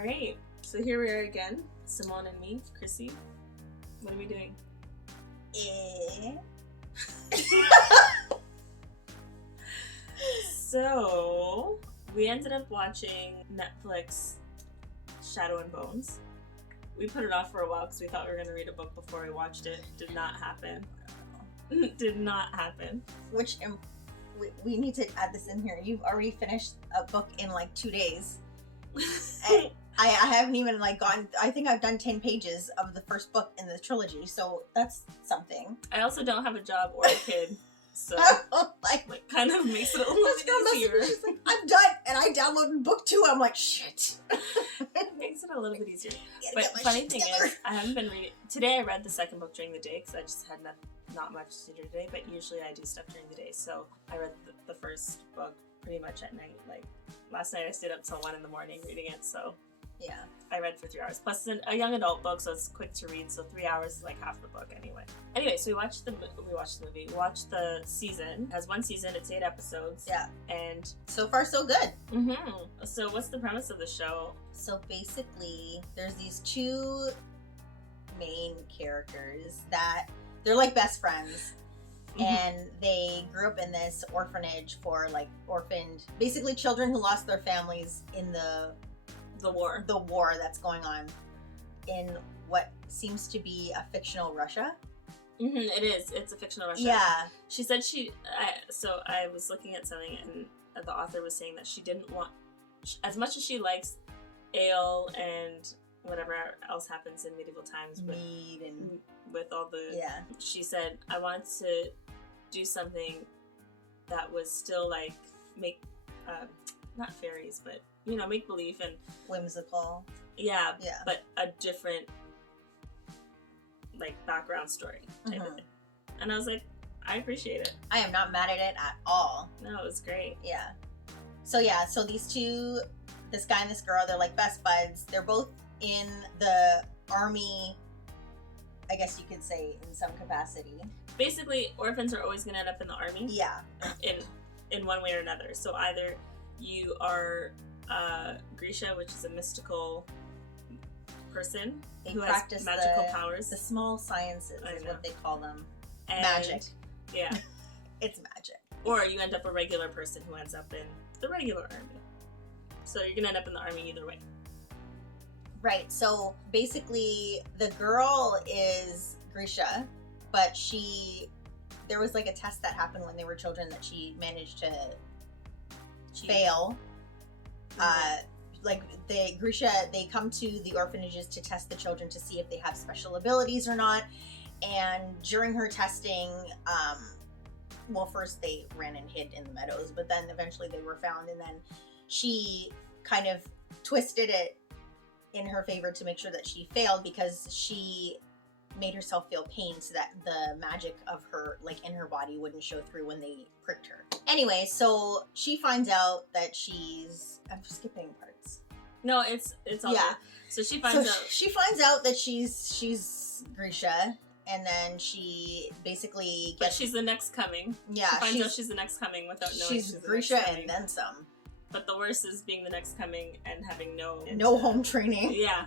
Alright, so here we are again, Simone and me, Chrissy. What are we doing? So, we ended up watching Netflix Shadow and Bones. We put it off for a while because we thought we were going to read a book before we watched it. Did not happen. Did not happen. Which, we need to add this in here. You've already finished a book in like 2 days. I haven't even gotten, I think I've done 10 pages of the first book in the trilogy, so that's something. I also don't have a job or a kid, so it kind of makes it a little bit easier. She's like, I'm done, and I downloaded book 2, I'm like, shit. It makes it a little bit easier. But funny thing is, I haven't been reading, today I read the second book during the day, because I just had not much to do today, but usually I do stuff during the day, so I read the first book pretty much at night. Last night I stayed up till 1 in the morning reading it, so yeah, I read for 3 hours. Plus, it's a young adult book, so it's quick to read. So 3 hours is like half the book anyway. Anyway, so we watched the movie. We watched the season. It has 1 season. It's 8 episodes. Yeah, and so far so good. So what's the premise of the show? So basically, there's these 2 main characters that they're like best friends. And they grew up in this orphanage for orphaned, basically children who lost their families in the war that's going on in what seems to be a fictional Russia. It is. It's a fictional Russia. Yeah. She said so I was looking at something and the author was saying that she didn't want, as much as she likes ale and whatever else happens in medieval times with all the she said, I wanted to do something that was still make not fairies, but make believe and whimsical, but a different background story type of thing. And I was like, I appreciate it. I am not mad at it at all. No, it was great. So these 2, this guy and this girl, they're like best buds. They're both in the army, I guess you could say, in some capacity. Basically, orphans are always going to end up in the army. Yeah. In one way or another. So either you are Grisha, which is a mystical person who has magical powers. The small sciences is what they call them. And magic. Yeah. It's magic. Or you end up a regular person who ends up in the regular army. So you're going to end up in the army either way. Right, so basically the girl is Grisha, but there was a test that happened when they were children that she managed to fail. Grisha, they come to the orphanages to test the children to see if they have special abilities or not. And during her testing, first they ran and hid in the meadows, but then eventually they were found, and then she kind of twisted it in her favor to make sure that she failed, because she made herself feel pain so that the magic of her in her body wouldn't show through when they pricked her. Anyway, so she finds out that I'm skipping parts. No, it's all good. So she finds out that she's Grisha, and then she basically gets, but she's the next coming. Yeah, she finds out she's the next coming without knowing she's Grisha and then some. But the worst is being the next coming and having no home training. Yeah,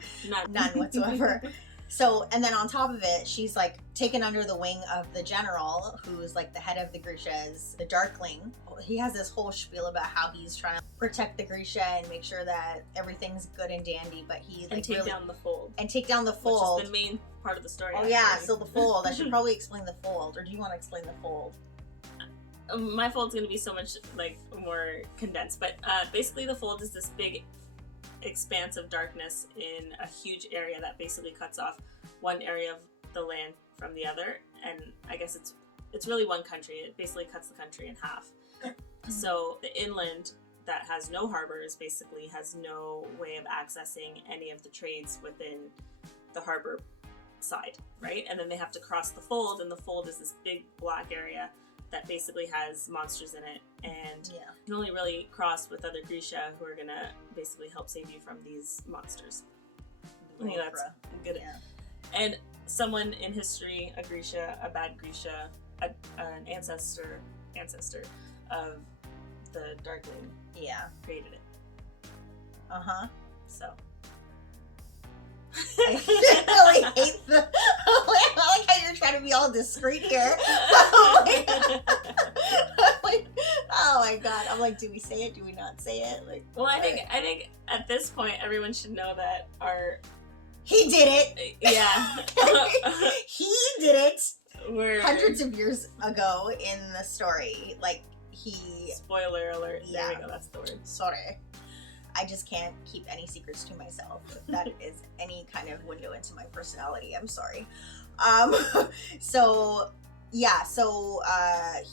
none whatsoever. So, and then on top of it, she's taken under the wing of the general, who's the head of the Grishas, the Darkling. He has this whole spiel about how he's trying to protect the Grisha and make sure that everything's good and dandy, but he take down the fold. And take down the fold. Which is the main part of the story. Oh yeah, so the fold. I should probably explain the fold, or do you want to explain the fold? My fold's going to be so much more condensed, but basically the fold is this big expanse of darkness in a huge area that basically cuts off one area of the land from the other, and I guess it's really one country. It basically cuts the country in half. So the inland that has no harbors basically has no way of accessing any of the trades within the harbor side, right? And then they have to cross the fold, and the fold is this big black area that basically has monsters in it, and you can only really cross with other Grisha who are gonna basically help save you from these monsters. I think that's good. Yeah. And someone in history, a Grisha, a bad Grisha, an ancestor of the Darkling, created it. Uh-huh. So I really hate the. I like how you're trying to be all discreet here. Oh my god! I'm like, do we say it? Do we not say it? Like, well, I think at this point everyone should know that he did it. Yeah, he did it. We're hundreds of years ago in the story. Like he. Spoiler alert. Yeah. There we go. That's the word. Sorry. I just can't keep any secrets to myself. That is any kind of window into my personality. I'm sorry. So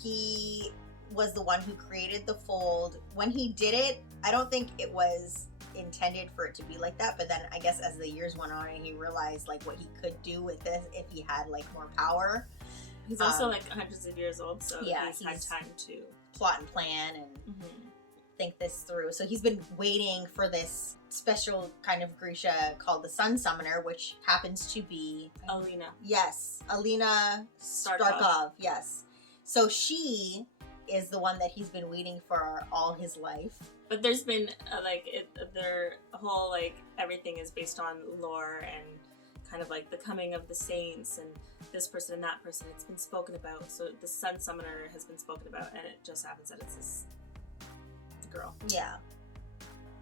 he was the one who created the fold. When he did it, I don't think it was intended for it to be like that, but then I guess as the years went on and he realized like what he could do with this if he had like more power. He's also like hundreds of years old, so yeah, he's had time to plot and plan and think this through. So he's been waiting for this special kind of Grisha called the Sun Summoner, which happens to be Alina. Yes, Alina Starkov. Yes. So she is the one that he's been waiting for all his life. But there's been their whole like everything is based on lore and kind of like the coming of the saints and this person and that person. It's been spoken about. So the Sun Summoner has been spoken about, and it just happens that it's this girl. Yeah.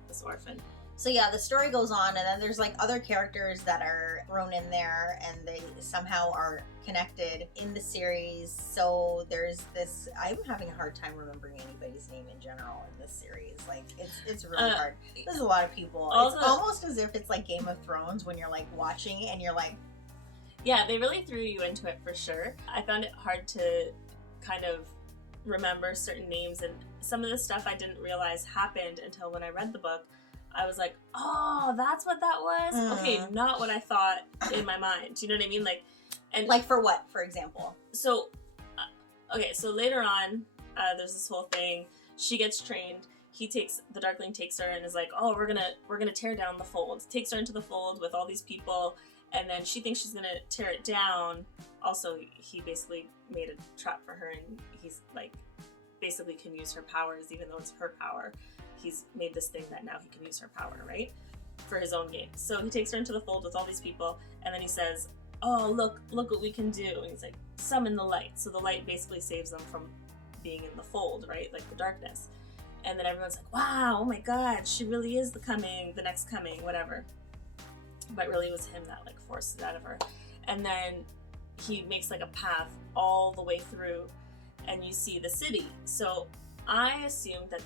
This orphan. So yeah, the story goes on, and then there's like other characters that are thrown in there, and they somehow are connected in the series. So there's this. I'm having a hard time remembering anybody's name in general in this series. Like it's really hard. There's a lot of people. It's almost as if it's like Game of Thrones when you're like watching and you're like, yeah, they really threw you into it for sure. I found it hard to kind of remember certain names, and some of the stuff I didn't realize happened until when I read the book. I was like, oh, that's what that was? Okay, not what I thought in my mind. Do you know what I mean? Like, and like for what, for example? So, okay, so later on, there's this whole thing. She gets trained. The Darkling takes her and is like, oh, we're gonna tear down the fold. Takes her into the fold with all these people, and then she thinks she's gonna tear it down. Also, he basically made a trap for her, and he's like, basically can use her powers, even though it's her power. He's made this thing that now he can use her power, right? For his own gain. So he takes her into the fold with all these people, and then he says, oh, look what we can do. And he's like, summon the light. So the light basically saves them from being in the fold, right? Like the darkness. And then everyone's like, wow, oh my god, she really is the next coming, whatever. But really it was him that like forced it out of her. And then he makes like a path all the way through, and you see the city. So I assumed that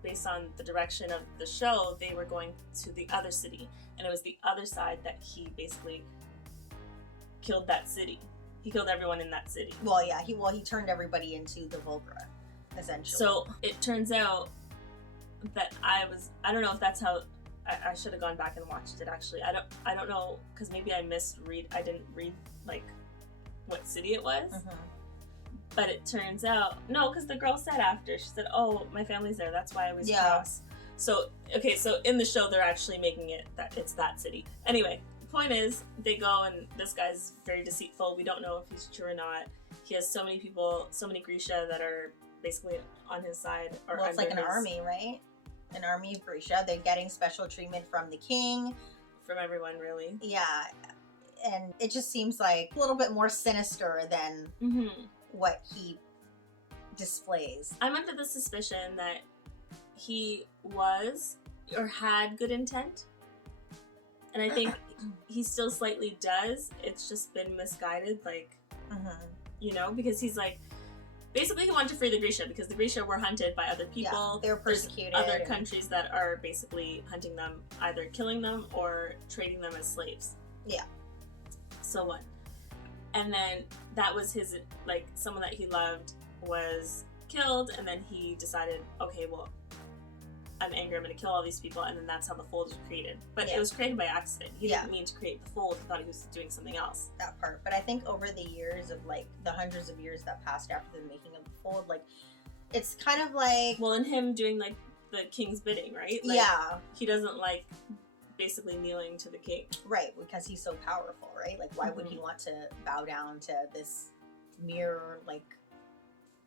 based on the direction of the show, they were going to the other city, and it was the other side that he basically killed that city. He killed everyone in that city. Well, yeah, he turned everybody into the Volcra, essentially. So it turns out that I don't know if that's how I should have gone back and watched it actually. I don't know, because maybe I didn't read like what city it was. But it turns out, no, because the girl said after, she said, oh, my family's there, that's why I was cross. So, okay, so in the show, they're actually making it that it's that city. Anyway, the point is, they go, and this guy's very deceitful. We don't know if he's true or not. He has so many people, so many Grisha that are basically on his side. Or well, it's like an army, right? An army of Grisha. They're getting special treatment from the king. From everyone, really. Yeah, and it just seems like a little bit more sinister than... what he displays. I'm under the suspicion that he was or had good intent, and I think he still slightly does. It's just been misguided, like you know, because he's like, basically he wanted to free the Grisha because the Grisha were hunted by other people. They were persecuted. There's other countries that are basically hunting them, either killing them or trading them as slaves. Yeah. So what? And then that was his, like, someone that he loved was killed, and then he decided, okay, well, I'm angry, I'm going to kill all these people, and then that's how the fold was created. But it was created by accident. He didn't mean to create the fold, he thought he was doing something else. That part. But I think over the years of, like, the hundreds of years that passed after the making of the fold, like, it's kind of like... Well, and him doing, like, the king's bidding, right? Like, he doesn't like... basically kneeling to the king. Right, because he's so powerful, right? Like, why would he want to bow down to this mere, like,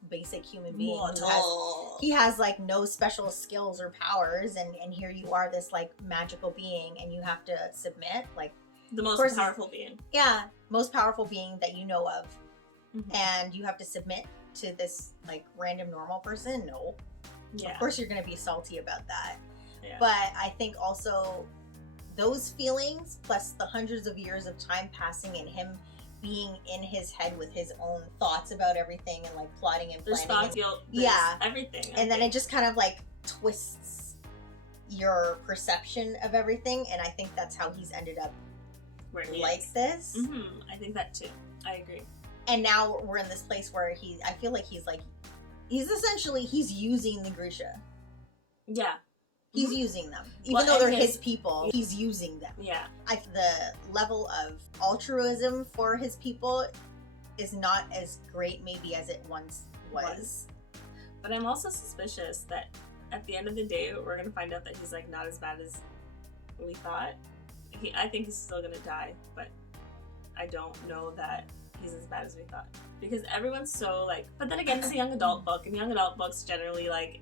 basic human being. Mortal. He has like no special skills or powers, and here you are, this like magical being, and you have to submit. Like The most powerful being. Yeah, most powerful being that you know of. Mm-hmm. And you have to submit to this like random normal person. No. Yeah. Of course you're going to be salty about that. Yeah. But I think also those feelings plus the hundreds of years of time passing and him being in his head with his own thoughts about everything and like plotting and There's planning. thoughts, guilt, there's everything. And then it just kind of like twists your perception of everything. And I think that's how he's ended up where he like is. this. Mm-hmm. I think that too. I agree. And now we're in this place where I feel like he's essentially using the Grisha. Yeah. He's Mm-hmm. using them. Even though they're his people, he's using them. Yeah. The level of altruism for his people is not as great maybe as it once was. But I'm also suspicious that at the end of the day, we're going to find out that he's like not as bad as we thought. I think he's still going to die, but I don't know that he's as bad as we thought. Because everyone's so like, but then again, it's a young adult book, and young adult books generally like,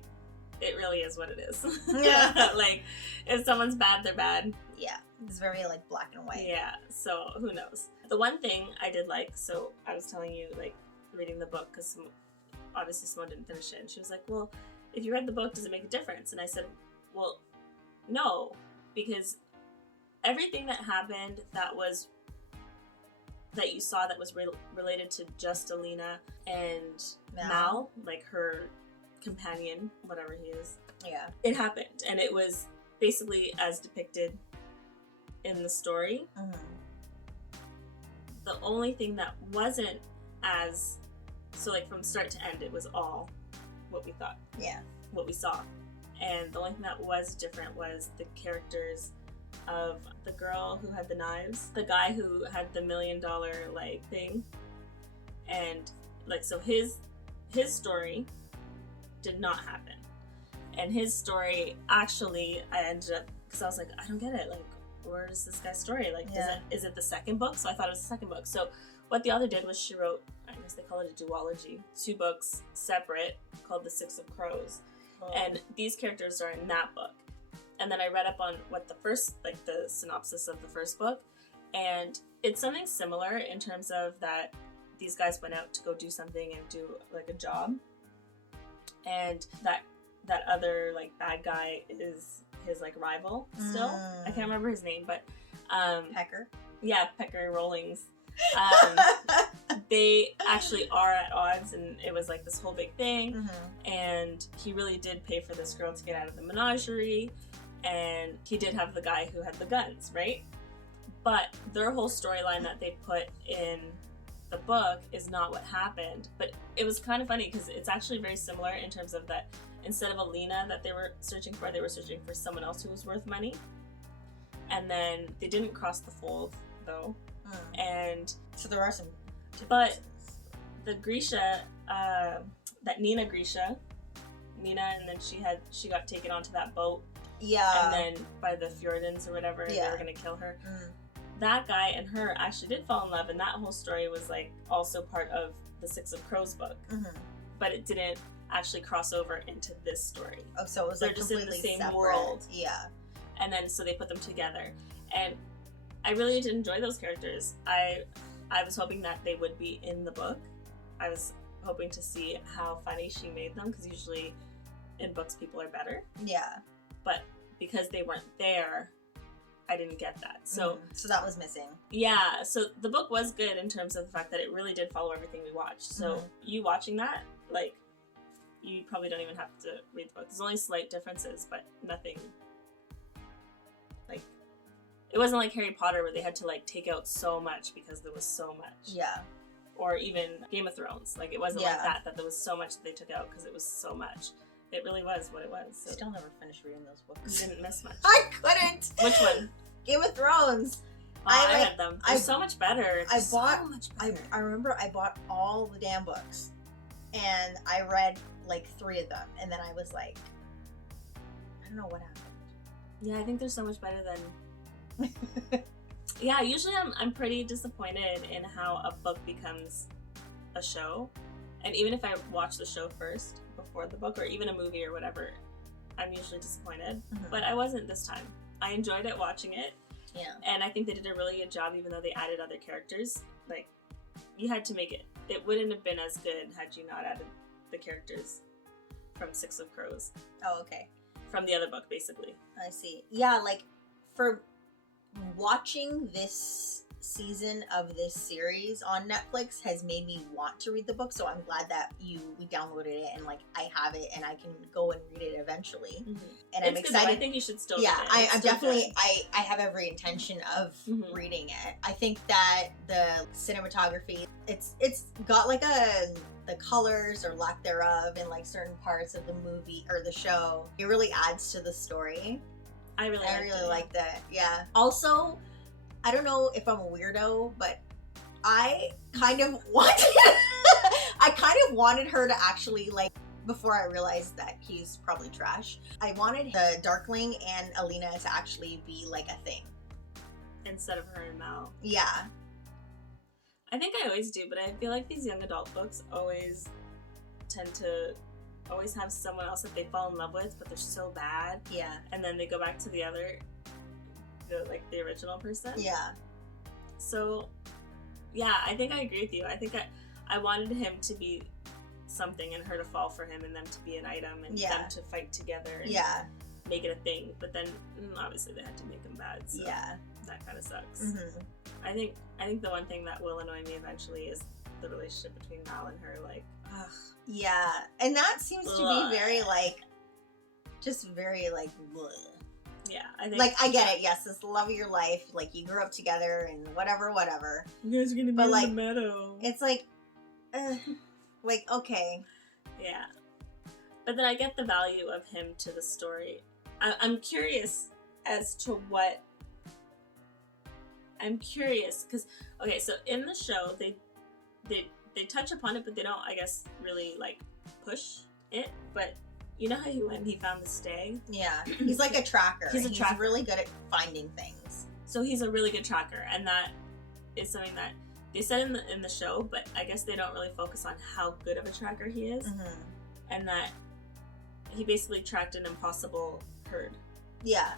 it really is what it is. Yeah. Like, if someone's bad, they're bad. Yeah. It's very like black and white. Yeah, so who knows. The one thing I did like, so I was telling you, like, reading the book, because obviously Simone didn't finish it, and she was like, well, if you read the book, does it make a difference? And I said, well, no, because everything that happened that you saw that was related to just Alina and Mal, like her companion, whatever he is. Yeah. It happened, and it was basically as depicted in the story. Mm-hmm. The only thing that wasn't as, so like from start to end, it was all what we thought. Yeah. What we saw. And the only thing that was different was the characters of the girl who had the knives, the guy who had the $1 million like thing, and like, so his story did not happen. And his story, actually, I ended up, because I was like, I don't get it, like, where's this guy's story? Like, is it the second book? So I thought it was the second book. So what the author did was she wrote, I guess they call it a duology, 2 books separate called The Six of Crows. Oh. And these characters are in that book. And then I read up on what the first, like the synopsis of the first book, and it's something similar in terms of that these guys went out to go do something and do like a job, and that other like bad guy is his like rival still. I can't remember his name, but Pecker. Yeah, Pecker Rollings. They actually are at odds, and it was like this whole big thing. Mm-hmm. And he really did pay for this girl to get out of the menagerie, and he did have the guy who had the guns, right? But their whole storyline that they put in the book is not what happened. But it was kind of funny because it's actually very similar in terms of that instead of Alina that they were searching for someone else who was worth money. And then they didn't cross the fold, though. And so there are some but the Grisha, that Nina, and then she got taken onto that boat. Yeah. And then by the Fjordans or whatever, they were gonna kill her. That guy and her actually did fall in love, and that whole story was like also part of the Six of Crows book. Mm-hmm. But it didn't actually cross over into this story. Oh, so it was like just in the same separate world. Yeah. And then so they put them together, and I really did enjoy those characters. I was hoping that they would be in the book. I was hoping to see how funny she made them, because usually in books people are better. Yeah. But because they weren't there, I didn't get that. So so that was missing. Yeah. So the book was good in terms of the fact that it really did follow everything we watched. So you watching that, like, you probably don't even have to read the book. There's only slight differences, but nothing. Like, it wasn't like Harry Potter where they had to like take out so much because there was so much. Yeah. Or even Game of Thrones. Like, it wasn't like that there was so much that they took out because it was so much. It really was what it was. So. Still never finished reading those books. You didn't miss much. I couldn't. Which one? Game of Thrones. I read them. They're so much better. I remember I bought all the damn books, and I read like 3 of them, and then I was like, I don't know what happened. Yeah, I think they're so much better than. Yeah, usually I'm pretty disappointed in how a book becomes a show. And even if I watch the show first before the book, or even a movie or whatever, I'm usually disappointed. But I wasn't this time. I enjoyed it watching it. Yeah. And I think they did a really good job, even though they added other characters. Like, you had to make it. It wouldn't have been as good had you not added the characters from Six of Crows. Oh, okay. From the other book, basically. I see. Yeah, like, for watching this season of this series on Netflix has made me want to read the book, so I'm glad that we downloaded it and like I have it and I can go and read it eventually. And I'm excited. I think you should still read it. I'm definitely I have every intention of reading it. I think that the cinematography, it's got like the colors or lack thereof in like certain parts of the movie or the show. It really adds to the story. I really like that. Yeah. Also, I don't know if I'm a weirdo, but I kind of wanted her to actually, like, before I realized that he's probably trash, I wanted the Darkling and Alina to actually be like a thing. Instead of her and Mal. Yeah. I think I always do, but I feel like these young adult books always tend to always have someone else that they fall in love with, but they're so bad. Yeah. And then they go back to the original person. Yeah. So, yeah, I think I agree with you. I think I wanted him to be something and her to fall for him and them to be an item and them to fight together and make it a thing. But then, obviously, they had to make him bad. So that kind of sucks. I think the one thing that will annoy me eventually is the relationship between Mal and her. Like, ugh. Yeah. And that seems to be very, like, just very, like, bleh. Yeah, I think. Like, I get it. Yes, it's the love of your life. Like, you grew up together and whatever. You guys are gonna be in the meadow. It's like, like, okay. Yeah. But then I get the value of him to the story. I'm curious as to what. I'm curious because okay, so in the show they touch upon it, but they don't, I guess, really like push it. But you know how when he found the stag? Yeah, he's like a tracker. He's really good at finding things. So he's a really good tracker, and that is something that they said in the show. But I guess they don't really focus on how good of a tracker he is, and that he basically tracked an impossible herd. Yeah.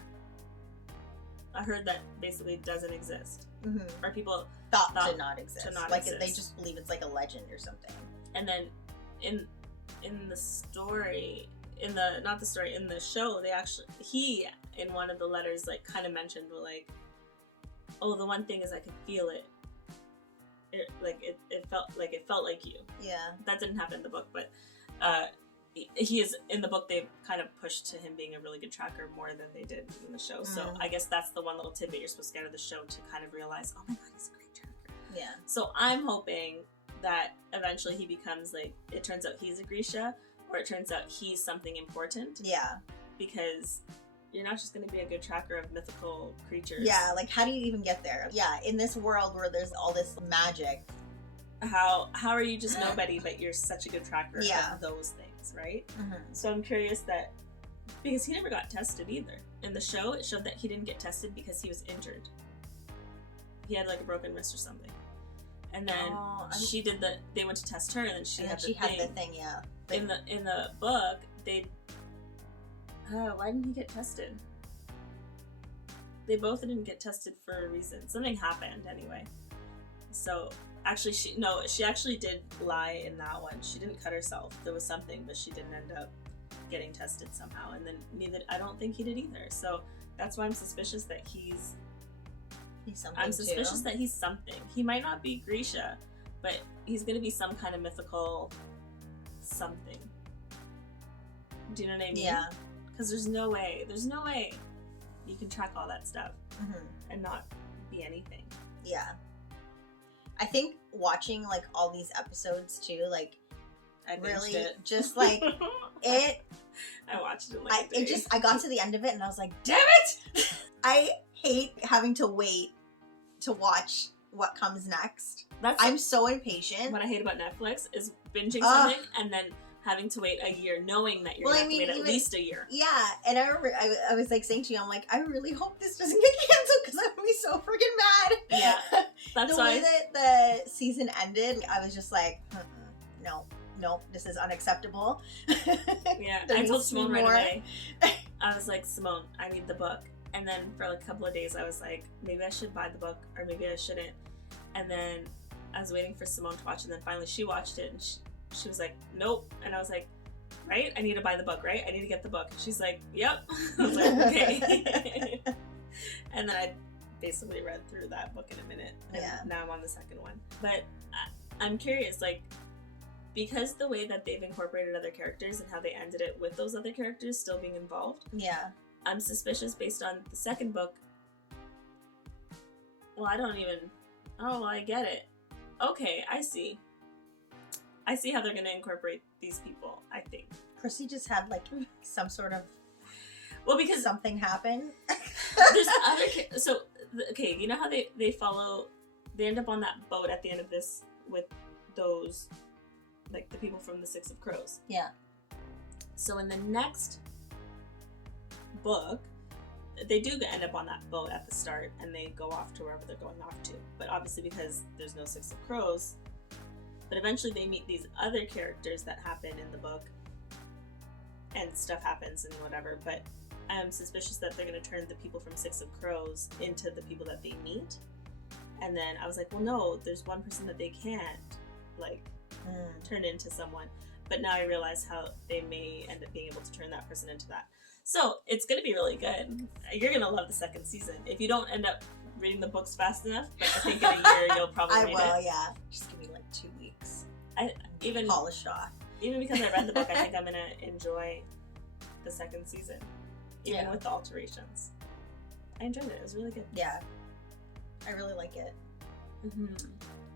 A herd that basically doesn't exist. Or people thought to not exist. Exist. They just believe it's like a legend or something. And then in the story, in the show, he in one of the letters like kind of mentioned like, oh, the one thing is I could feel it. It felt like you. Yeah. That didn't happen in the book, but he is in the book. They've kind of pushed to him being a really good tracker more than they did in the show. So I guess that's the one little tidbit you're supposed to get out of the show to kind of realize, oh my god, he's a great tracker. Yeah. So I'm hoping that eventually he becomes like, it turns out he's a Grisha, or it turns out he's something important. Yeah. Because you're not just going to be a good tracker of mythical creatures. Yeah, like how do you even get there? Yeah, in this world where there's all this magic. How are you just nobody, but you're such a good tracker of those things, right? So I'm curious that, because he never got tested either. In the show, it showed that he didn't get tested because he was injured. He had like a broken wrist or something. And then they went to test her, and then she had the thing, yeah. In the book, why didn't he get tested? They both didn't get tested for a reason. Something happened anyway. So actually, she actually did lie in that one. She didn't cut herself. There was something, but she didn't end up getting tested somehow. And then I don't think he did either. So that's why I'm suspicious that he's something. I'm suspicious that he's something. He might not be Grisha, but he's going to be some kind of mythical something. Do you know what I mean? Yeah. Because there's no way you can track all that stuff and not be anything. Yeah. I think watching like all these episodes too, like I really just like it. I watched it like I got to the end of it and I was like, damn it! I hate having to wait to watch what comes next. I'm so impatient. What I hate about Netflix is binging something and then having to wait a year, knowing that you're going to wait at least a year. Yeah, and I remember I was like saying to you, I'm like, I really hope this doesn't get canceled because I'm going to be so freaking mad. Yeah, that's the way that the season ended, I was just like, no. nope, this is unacceptable. Yeah, There I needs told to be Simone right more. away. I was like, Simone, I need the book. And then for like a couple of days, I was like, maybe I should buy the book, or maybe I shouldn't. And then I was waiting for Simone to watch, and then finally she watched it, and she was like, nope. And I was like, right? I need to buy the book, right? I need to get the book. And she's like, yep. I was like, okay. And then I basically read through that book in a minute. And Yeah. now I'm on the second one. But I'm curious, like, because the way that they've incorporated other characters and how they ended it with those other characters still being involved, Yeah. I'm suspicious based on the second book. Well, I get it. Okay, I see how they're going to incorporate these people, I think. Chrissy just had like some sort of Well, because something happen. there's other okay, you know how they end up on that boat at the end of this with those, like, the people from the Six of Crows. Yeah. So in the next book, they do end up on that boat at the start, and they go off to wherever they're going off to. But obviously, because there's no Six of Crows, but eventually they meet these other characters that happen in the book, and stuff happens and whatever. But I'm suspicious that they're going to turn the people from Six of Crows into the people that they meet. And then I was like, well, no, there's one person that they can't, like, turn into someone. But now I realize how they may end up being able to turn that person into that. So it's going to be really good. You're going to love the second season. If you don't end up reading the books fast enough, but I think in a year you'll probably I read will, it. yeah. Just give me like 2 weeks. Even Polished off. Even because I read the book, I think I'm going to enjoy the second season. Even with the alterations. I enjoyed it. It was really good. Yeah. I really like it. Mm-hmm.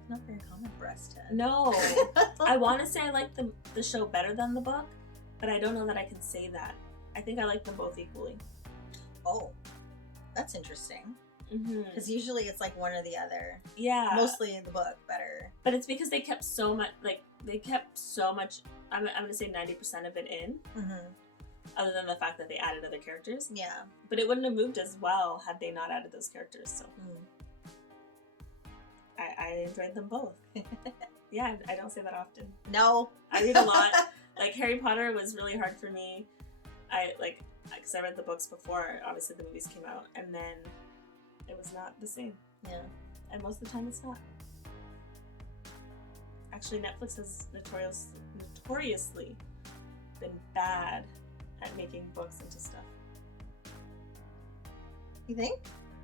Not very common for us to. No. I want to say I like the show better than the book, but I don't know that I can say that. I think I like them both equally. Oh, that's interesting. Mm-hmm. Because usually it's like one or the other. Yeah. Mostly in the book better. But it's because they kept so much, I'm going to say 90% of it in, other than the fact that they added other characters. Yeah. But it wouldn't have moved as well had they not added those characters, so. I enjoyed them both. Yeah, I don't say that often. No. I read a lot. Like, Harry Potter was really hard for me. Because I read the books before, obviously the movies came out, and then it was not the same. Yeah. And most of the time it's not. Actually, Netflix has notoriously been bad at making books into stuff. You think?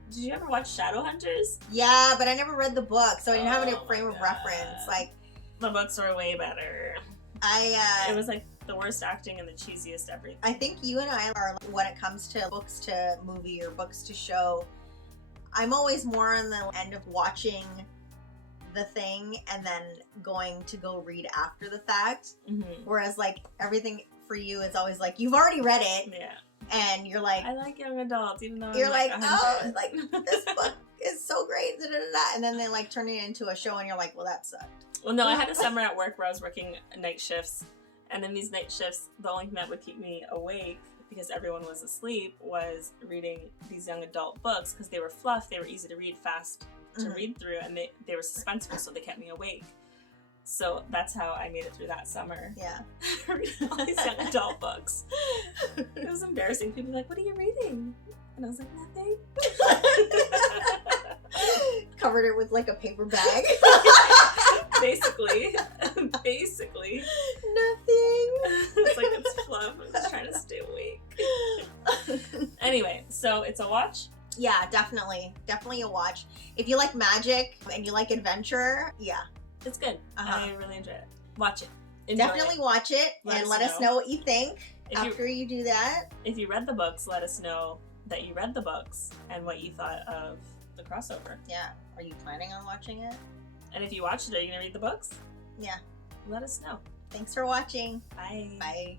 Did you ever watch Shadowhunters? Yeah, but I never read the book, so I didn't have any Oh frame my of God. reference. Like, The books were way better. It was like the worst acting and the cheesiest everything. I think you and I are, when it comes to books to movie or books to show, I'm always more on the end of watching the thing and then going to go read after the fact. Whereas, like, everything for you is always like, you've already read it. Yeah. And you're like, I like young adults, even though you're I'm like, 100. like, this book is so great. Da, da, da, da. And then they like turn it into a show and you're like, well, that sucked. Well, no, I had a summer at work where I was working night shifts. And in these night shifts, the only thing that would keep me awake, because everyone was asleep, was reading these young adult books, because they were fluff, they were easy to read, fast to read through, and they were suspenseful, so they kept me awake. So that's how I made it through that summer. Yeah. Reading all these young adult books. It was embarrassing. People were like, what are you reading? And I was like, nothing. Covered it with like a paper bag. Basically. Nothing. It's like it's fluff. I'm just trying to stay awake. Anyway, so it's a watch. Yeah, definitely. Definitely a watch. If you like magic and you like adventure, yeah. It's good. Uh-huh. I really enjoy it. Watch it. Enjoy Definitely it. watch it and let us know what you think after you do that. If you read the books, let us know that you read the books and what you thought of the crossover. Yeah. Are you planning on watching it? And if you watched it, are you going to read the books? Yeah. Let us know. Thanks for watching. Bye. Bye.